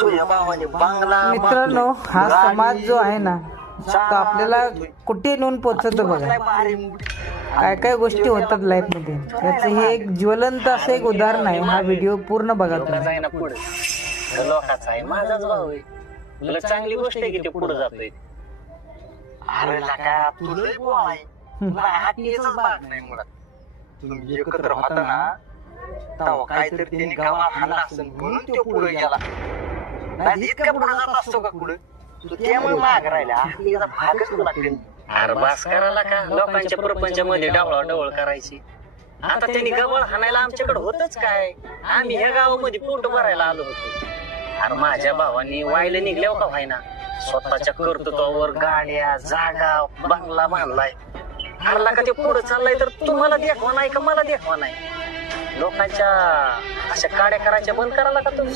तुझ्या भावाने बांगला मित्रांनो, हा समाज जो आहे ना तो आपल्याला कुठे नेऊन पोहोचवतो बघा. काय काय गोष्टी होतात लाईफ मध्ये, त्याचं हे एक ज्वलंत असं एक उदाहरण आहे. हा व्हिडिओ पूर्ण बघा तुम्ही. आहे ना पुढे लोकांचा आहे, माझाच भाऊ आहे. तुला चांगली गोष्ट आहे की ते पुढे जातोय. अरे लका तुला बोल आहे, तुला हातीचाच भाग नाही मुळात. तुम्ही एकत्र होता ना तेव्हा काहीतरी त्यांनी गावात हाणला असेल म्हणून तो पुढे गेला. नाही इतका पुढे जात असतो का पुढे? तू त्यामुळे माग राहिला. हातीचा भागच तुला कमी. अरे बास करायला का लोकांच्या प्रपंचामध्ये डावळाडवळ करायची. आता त्यांनी गवळ हाणायला आमच्याकडे होतच काय? आम्ही ह्या गावामध्ये पोट भरायला आलो होतो. अरे माझ्या भावानी वायला निघल्यावर का व्हायना स्वतःच्या कर्तृत्वावर गाड्या जागा बंगला बांधलाय. हरला का ते पुढे चाललाय तर तुम्हाला देखवा नाही का मला देखवा नाही? लोकांच्या अशा काड्या करायच्या बंद करायला का तुम्ही?